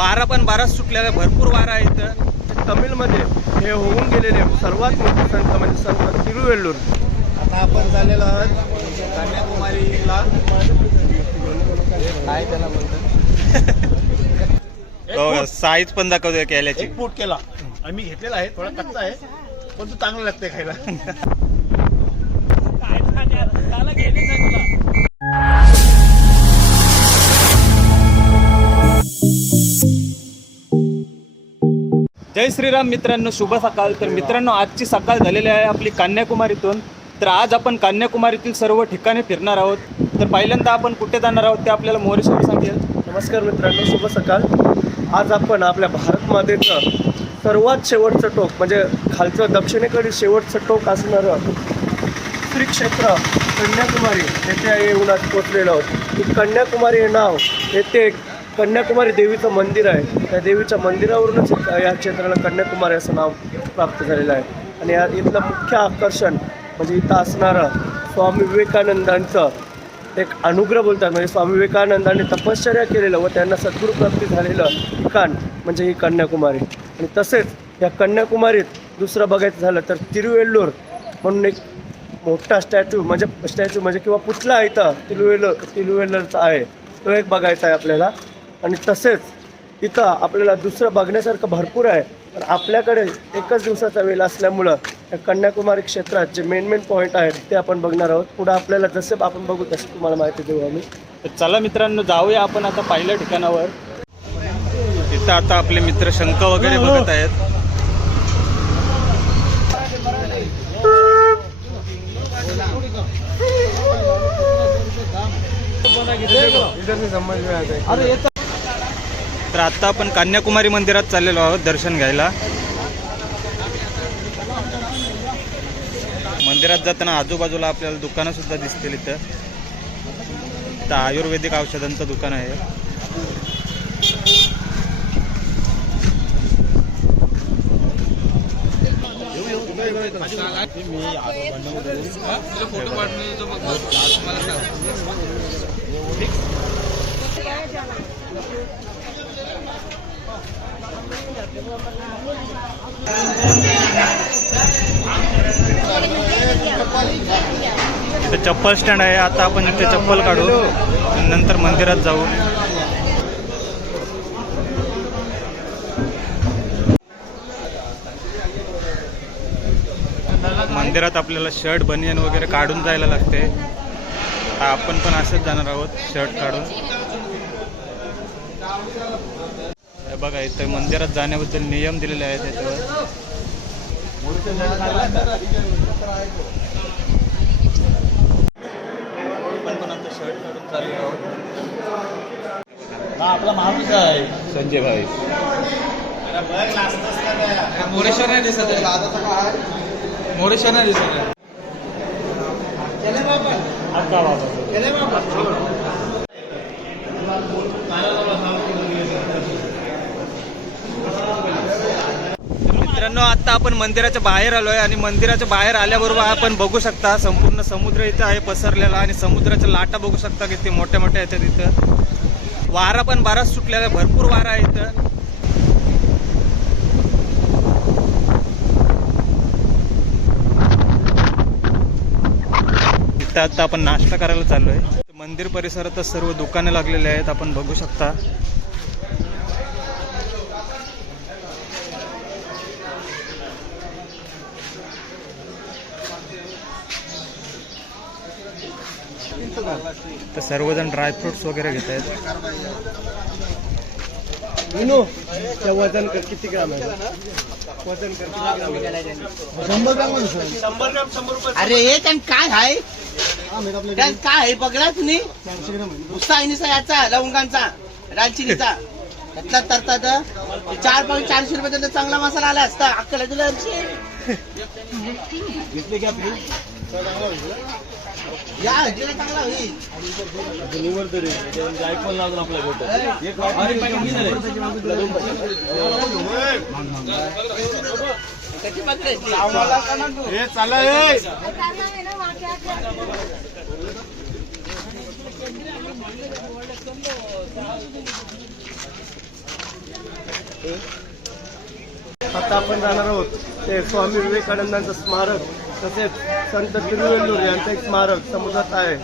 वारा पण बाराच सुटलेला आहे भरपूर वारा आहे इथं. तमिळमध्ये हे होऊन गेलेले सर्वात मोठे संत म्हणजे संत तिरुवेल्लूर. आता आपण चाललेलो आहोत कन्याकुमारीला. काय त्याला म्हणतात? साईज पण दाखवतोय केल्याची. फूट केला. आम्ही घेतलेला आहे थोडा कच्चा आहे पण तो चांगला लागते खायला. जय श्रीराम मित्रांनो शुभ सकाळ. तर मित्रांनो आजची सकाळ झालेली आहे आपली कन्याकुमारीतून. तर आज आपण कन्याकुमारीतील सर्व ठिकाणी फिरणार आहोत. तर पहिल्यांदा आपण कुठे जाणार आहोत ते आपल्याला मोरेश्वर सांगेल नमस्कार मित्रांनो शुभ सकाळ. आज आपण आपल्या भारतमातेचं सर्वात शेवटचं टोक म्हणजे खालचं दक्षिणेकडील शेवटचं टोक असणारं श्री क्षेत्र कन्याकुमारी येथे येऊन आज पोचलेलो आहोत. कन्याकुमारी हे नाव येथे कन्याकुमारी देवीचं मंदिर आहे. त्या देवीच्या मंदिरावरूनच या क्षेत्राला कन्याकुमारी असं नाव प्राप्त झालेलं आहे. आणि या इथलं मुख्य आकर्षण म्हणजे इथं असणारं स्वामी विवेकानंदांचं एक अनुग्रह बोलतात. म्हणजे स्वामी विवेकानंदांनी तपश्चर्या केलेलं व त्यांना सद्गुरू प्राप्ती झालेलं ठिकाण म्हणजे ही कन्याकुमारी. आणि तसेच या कन्याकुमारीत दुसरं बघायचं झालं तर तिरुवेल्लूर म्हणून एक मोठा स्टॅच्यू म्हणजे स्टॅच्यू म्हणजे किंवा पुतला इथं तिरुवेल्लूर तिरुवेल्लरचा आहे. तो एक बघायचा आहे आपल्याला. आणि तसेच इथं आपल्याला दुसरं बघण्यासारखं भरपूर आहे. पण आपल्याकडे एकच दिवसाचा वेळ असल्यामुळं या कन्याकुमारी क्षेत्रात जे मेन मेन पॉईंट आहेत ते आपण बघणार आहोत. पुढं आपल्याला जसे आपण बघू तसे तुम्हाला माहिती देऊ आम्ही. तर चला मित्रांनो जाऊया आपण आता पहिल्या ठिकाणावर. इथं आता आपले मित्र शंख वगैरे बघत आहेत. तर आता आपण कन्याकुमारी मंदिरात चाललेलो आहोत दर्शन घ्यायला. मंदिरात जाताना आजूबाजूला आपल्याला दुकानं सुद्धा दिसतील इथं. तर आयुर्वेदिक औषधांचं दुकान आहे. फोटो चप्पल स्टँड आहे. आता आपण इथे चप्पल काढू. नंतर मंदिरात जाऊ. मंदिरात आपल्याला शर्ट बनियन वगैरे काढून जायला लागते. आपण पण असंच जाणार आहोत शर्ट काढून हे बघा इथं मंदिरात जाण्याबद्दल नियम दिलेले आहेत त्याच्यावर आपला माणूस आहे. संजय भाई. मोरेश्वर नाही दिसत आहे. मोरेश्वर नाही दिसत आहे मित्रांनो आता आपण मंदिराच्या बाहेर आलोय आणि मंदिराच्या बाहेर आल्याबरोबर आपण बघू शकता संपूर्ण समुद्र इथं आहे पसरलेला आणि समुद्राच्या लाटा बघू शकता किती मोठ्या मोठ्या आहेत इथं. वारा पण बराच सुटलेला आहे भरपूर वारा आहे इथं. इथं आता आपण नाश्ता करायला चाललोय. मंदिर परिसरातच सर्व दुकाने लागलेले आहेत आपण बघू शकता. तर सर्वजण ड्रायफ्रुट्स वगैरे घेत आहेत. वजन कर किती ग्राम आहे? वजन कर किती ग्राम आहे? शंभर ग्राम. शंभर ग्राम शंभर रुपये. अरे हे त्यान काय आहे त्यान काय आहे बघला तुम्ही. ग्राम आहे. नुसता अहिनिसा याचा लवंगांचा दालचिनीचा. त्यातला तरतात ते चार पाच चारशे रुपये त्याचा चांगला मसाला आला असता. अक्कल तुला अर्ची. घेतले की म्हणजे लागून भेटत एक हे. आता आपण जाणार आहोत ते स्वामी विवेकानंदांचं स्मारक. तसेच संत तिरुवेल्लूर यांचं एक स्मारक समुद्रात आहे.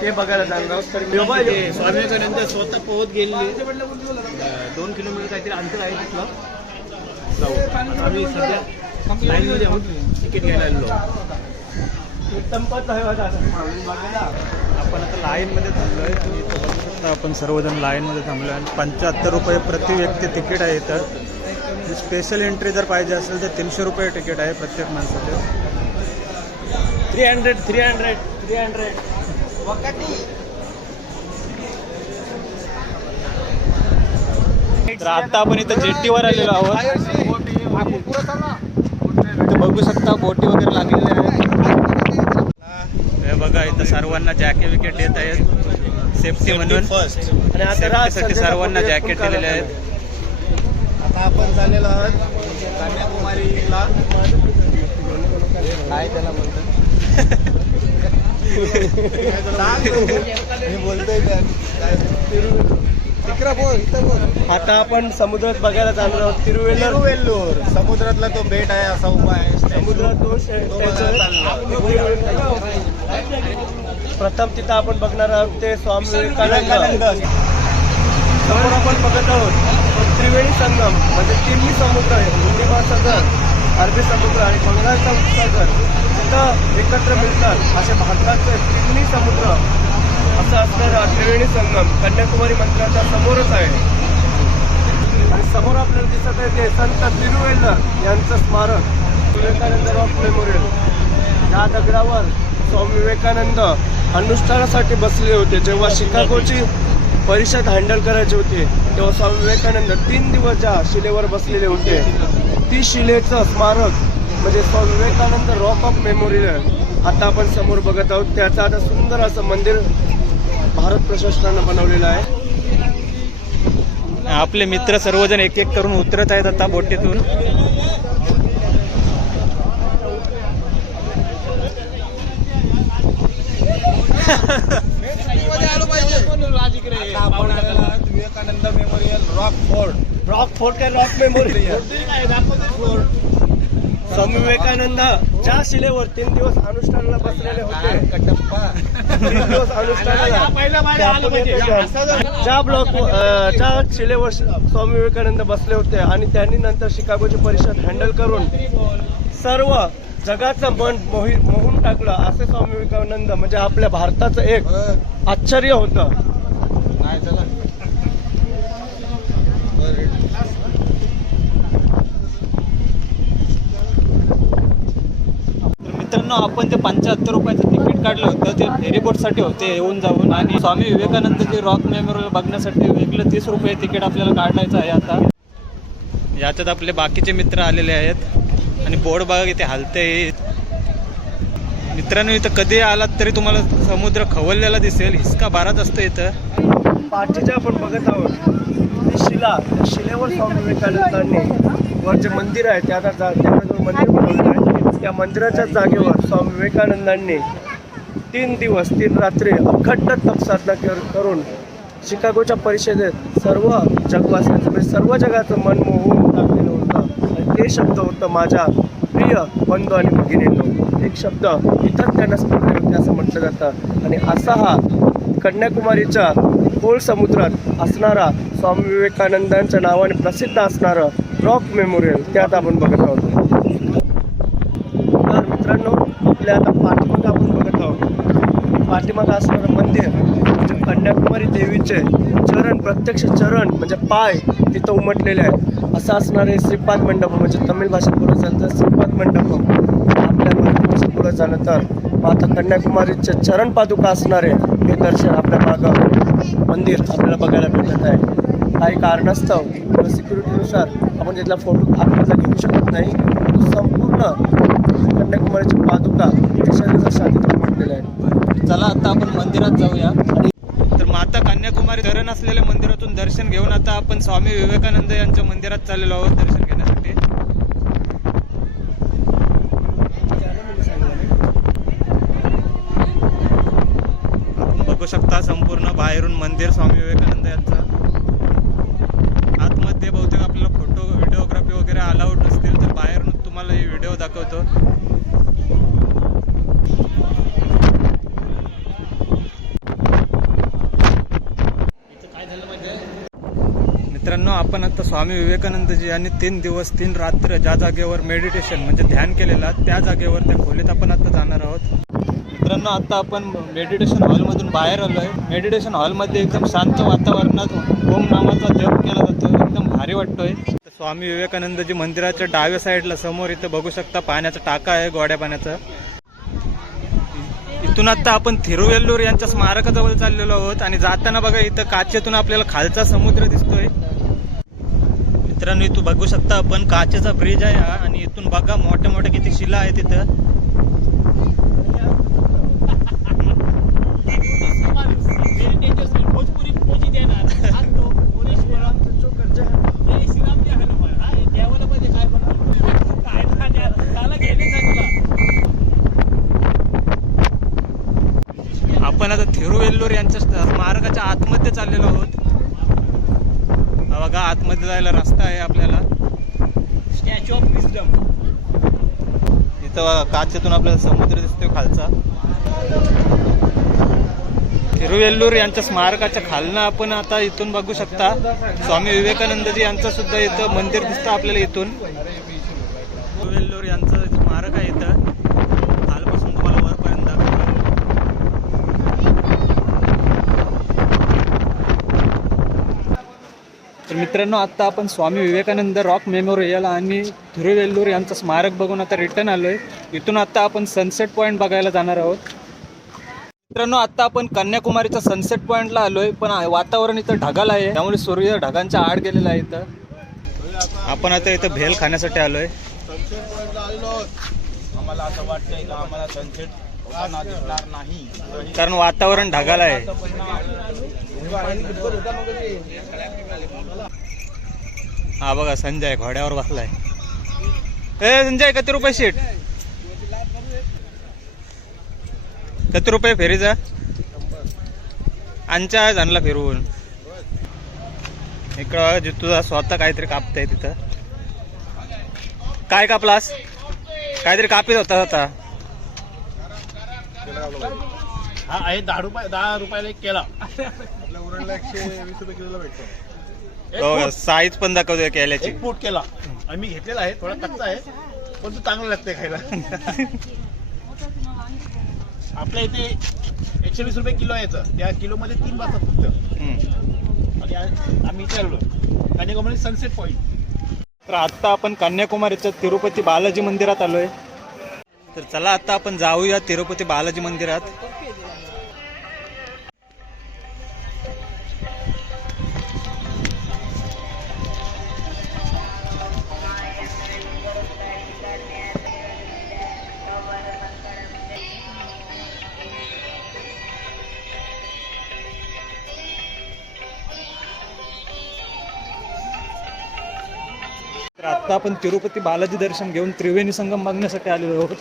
ते बघायला जाणार आहोत. तर स्वामी विवेकानंद स्वतः पोहत गेलेले. अं, दोन किलोमीटर काहीतरी अंतर आहे तिथलं. जाऊ. आम्ही सध्या लाईनमध्ये आहोत. तिकीट घ्यायला आलेलो संपत आहे बघा. बघायला. आपण आता लाईनमध्ये बघू शकता आपण सर्वजण लाईनमध्ये थांबलो आणि पंच्याहत्तर रुपये प्रति व्यक्ती तिकीट आहे इथं. स्पेशल एंट्री जर पाहिजे असेल तर तीनशे रुपये तिकीट आहे प्रत्येक माणसाचं. Three hundred three hundred three hundred तर आता आपण इथं जेट्टीवर आलेलो आहोत. इथं बघू शकता बोटी वगैरे लागलेल्या आहेत. हे बघा इथं सर्वांना जॅकेट विकेट येत आहेत. सेफ्टी म्हणून. आणि आता राज सेफ्टीसाठी सर्वांना जॅकेट दिलेले आहेत. आता आपण चाललेलो आहोत कन्याकुमारीला. काय त्याला म्हणतात? आता आपण समुद्रात बघायला जाणार आहोत तिरुवेल्लूर. तिरुवेल्लूर. समुद्रातला तो बेट आहे असा उभा आहे. समुद्रात तो प्रथम तिथं आपण बघणार आहोत ते स्वामी विवेकानंद. विवेकानंद. समोर आपण बघत आहोत त्रिवेणी संगम म्हणजे तिन्ही समुद्र आहे हिंदी महासागर अरबी समुद्र आणि बंगालचा उपसागर. तिथं एकत्र मिळतात. असे भारताचे तिन्ही समुद्र असं असणारा त्रिवेणी संगम कन्याकुमारी मंदिराच्या समोरच आहे. आणि समोर आपल्याला दिसत आहे ते संत तिरुवेल्लर यांचं स्मारक. Vivekananda rock memorial. या दगडावर स्वामी विवेकानंद अनुष्ठानासाठी बसले होते. जेव्हा शिकागोची परिषद हँडल करायची होती तेव्हा स्वामी विवेकानंद तीन दिवस ज्या शिलेवर बसलेले होते ती शिलेचं स्मारक म्हणजे Swami Vivekananda rock of memorial आता आपण समोर बघत आहोत त्याचं आता सुंदर असं मंदिर भारत प्रशासनानं बनवलेलं आहे. आपले मित्र सर्वजण एक एक करून उतरत आहेत आता बोटीतून. आपण आलेलो आहोत Vivekananda memorial rock fort rock fort काय? रॉक मेमोरियल स्वामी विवेकानंद ज्या शिलेवर तीन दिवस अनुष्ठानाला बसलेले होते तीन दिवस अनुष्ठानाला घ्या. ज्या ब्लॉक ज्या शिलेवर स्वामी विवेकानंद बसले होते आणि त्यांनी नंतर शिकागोची परिषद हँडल करून सर्व जगाचं मन मोहि मोहून टाकलं असे स्वामी विवेकानंद म्हणजे आपल्या भारताचं एक आश्चर्य होतं. मित्रांनो आपण ते पंच्याहत्तर रुपयाचं तिकीट काढलं होतं ते फेरीबोटसाठी होते येऊन जाऊन. आणि स्वामी विवेकानंद जे रॉक मेमोरियल बघण्यासाठी वेगळं तीस रुपये तिकीट आपल्याला काढायचं आहे आता. याच्यात आपले बाकीचे मित्र आलेले आहेत. आणि बोर्ड बघा इथे हलते मित्रांनो इथं कधी आलात तरी तुम्हाला समुद्र खवललेला दिसेल. हिसका बाराच असतो इथं. पाठीच्या आपण बघत आहोत. ती शिला शिलेवर स्वामी विवेकानंदांनी वरचे जे मंदिर आहे त्या त्या जो मंदिर बनवलं या मंदिराच्या जागेवर स्वामी विवेकानंदांनी तीन दिवस तीन रात्री अखंड तपसाधना कर- करून शिकागोच्या परिषदेत सर्व जगवासियांचं म्हणजे सर्व जगाचं मन मोहून टाकलेलं होतं. आणि ते शब्द होतं माझ्या प्रिय बंधू आणि भगिनींनो. एक शब्द इथंच त्यांना स्फूर्ती होते असं म्हटलं जातं. आणि असा हा कन्याकुमारीच्या खोल समुद्रात असणारा स्वामी विवेकानंदांच्या नावाने प्रसिद्ध असणारं रॉक मेमोरियल त्यात आपण बघत आहोत तर मित्रांनो आपल्या आता पाठीमागं आपण बघत आहोत. पाठीमागं असणारं मंदिर म्हणजे कन्याकुमारी देवीचे चरण प्रत्यक्ष चरण म्हणजे पाय तिथं उमटलेले आहेत. असं असणारे श्रीपाद मंडप म्हणजे तमिळ भाषेत बोलत झालं तर श्रीपाद मंडप. आपल्या मराठी भाषेत बोलत झालं तर. आता कन्याकुमारीचे चरण पादुका असणारे हे दर्शन आपल्या मागं मंदिर आपल्याला बघायला भेटत आहे. काही कारणास्तव किंवा सिक्युरिटीनुसार आपण तिथला फोटो आपल्याला घेऊ शकत नाही. संपूर्ण कन्याकुमारीची पादुका शरीराच्या शांतीत म्हटलेलं आहे चला आता आपण मंदिरात जाऊया. तर माता कन्याकुमारी धरण असलेल्या मंदिरातून दर्शन घेऊन आता आपण स्वामी विवेकानंद यांच्या मंदिरात चाललेलो आहोत दर्शन घेण्यासाठी. आपण बघू शकता संपूर्ण बाहेरून मंदिर स्वामी विवेकानंद यांचं. आतमध्ये बहुतेक आपल्याला फोटो व्हिडिओग्राफी वगैरे अलाऊट नसतील तर बाहेरून व्हिडिओ दाखवतो. मित्रांनो आपण आता स्वामी विवेकानंदजी यांनी तीन दिवस तीन रात्र ज्या जागेवर मेडिटेशन म्हणजे ध्यान केलेला त्या जागेवर त्या खोलीत आपण आता जाणार आहोत. मित्रांनो आता आपण मेडिटेशन हॉलमधून बाहेर आलो आहे. मेडिटेशन हॉलमध्ये एकदम शांत वातावरणात ओम नामाचा जप केला जातो. एकदम भारी वाटतोय. स्वामी विवेकानंदजी मंदिराच्या डाव्या साईडला समोर इथं बघू शकता पाण्याचा टाका आहे गोड्या पाण्याचा. इथून आता आपण थिरुवेल्लूर यांच्या स्मारकाजवळ चाललेलो आहोत आणि जाताना बघा इथं काचेतून आपल्याला खालचा समुद्र दिसतोय. मित्रांनो इथून बघू शकता आपण काचेचा ब्रिज आहे हा आणि इथून बघा मोठ्या मोठ्या किती शिला आहे तिथं भोजपुरी देणार आणि तो भुवनेश्वरम जय श्रीराम जय हनुमान हा हे देवाला पाहिजे काय बनवलं काय झाल्या त्याला गेले चांगला आपण आता थिरुवेल्लूर यांच्या स्मारकाच्या आतमध्ये चाललेलो आहोत. बघा आतमध्ये जायला रस्ता आहे आपल्याला. स्टॅच्यू ऑफ विजडम इथं बघा काचेतून आपल्याला समुद्र दिसतोय खालचा. थिरुवेल्लूर यांच्या स्मारकाच्या खालनं आपण आता इथून बघू शकता. स्वामी विवेकानंदजी यांचं सुद्धा इथं मंदिर दिसतं आपल्याला इथून थिरुवेल्लूर यांचं स्मारक आहे इथं खालपासून तुम्हाला वरपर्यंत दाखवतो तर मित्रांनो आत्ता आपण स्वामी विवेकानंद रॉक मेमोरियल आणि थिरुवेल्लूर यांचं स्मारक बघून आता रिटर्न आलो आहे इथून आत्ता आपण सनसेट पॉईंट बघायला जाणार आहोत. मित्रांनो आत्ता आपण कन्याकुमारीच्या सनसेट पॉईंटला आलोय पण वातावरण इथं ढगाल आहे. त्यामुळे सूर्य ढगांच्या आड गेलेला आहे इथं. आपण आता इथं भेल खाण्यासाठी आलोय. आम्हाला असं वाटतंय का आम्हाला सनसेट नाही? कारण वातावरण ढगाल आहे. हा बघा संजय घोड्यावर बसलाय. ए संजय किती रुपये शीट किती रुपये फेरीचा? आमच्या आणला फिरवून. इकडं जे तुझा स्वतः काहीतरी कापताय तिथं. काय कापलास? काहीतरी कापित होता आता. हा आहे दहा रुपये दहा रुपयाला एक केला. हो साईज पण दाखवतोय केल्याची. एक फूट केला. आणि मी घेतलेला आहे थोडा कच्चा आहे पण तो चांगला लागतंय खायला. आपल्या इथे एकशे वीस रुपये किलो आहे याचं त्या किलो मध्ये तीन बसतात फक्त. हम्म. आणि आम्ही इथे आलो. कन्याकुमारी सनसेट पॉईंट तर आता आपण कन्याकुमारीच्या तिरुपती बालाजी मंदिरात आलोय. तर चला आता आपण जाऊया तिरुपती बालाजी मंदिरात. तर आता आपण तिरुपती बालाजी दर्शन घेऊन त्रिवेणी संगम बघण्यासाठी आलेलो आहोत.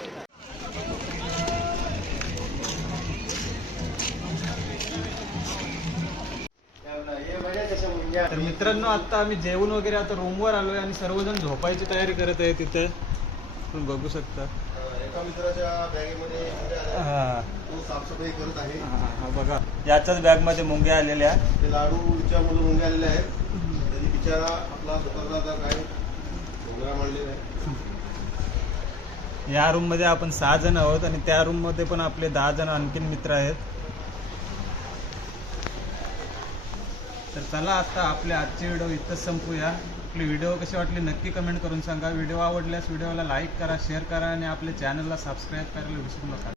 तर मित्रांनो आता आम्ही जेवण वगैरे आता रूमवर आलोय आणि सर्वजण झोपायची तयारी करत आहे तिथे तुम्ही बघू शकता. एका मित्राच्या बॅगेमध्ये हा, तो साफसफाई करत आहे हा, हा, बघा. याच्याच बॅगमध्ये मुंग्या आलेल्या. लाडूच्या मुलं मुंगे आलेले आहेत. बिचारा आपला स्वतःचा काय या रूममध्ये आपण सहा जण आहोत आणि त्या रूममध्ये पण आपले दहा जण आणखीन मित्र आहेत. तर चला आता आपले आजचे व्हिडिओ इथंच संपूया. आपली व्हिडिओ कशी वाटली नक्की कमेंट करून सांगा. व्हिडिओ आवडल्यास व्हिडिओला लाईक करा शेअर करा आणि आपल्या चॅनलला सबस्क्राईब करायला विसरू नका.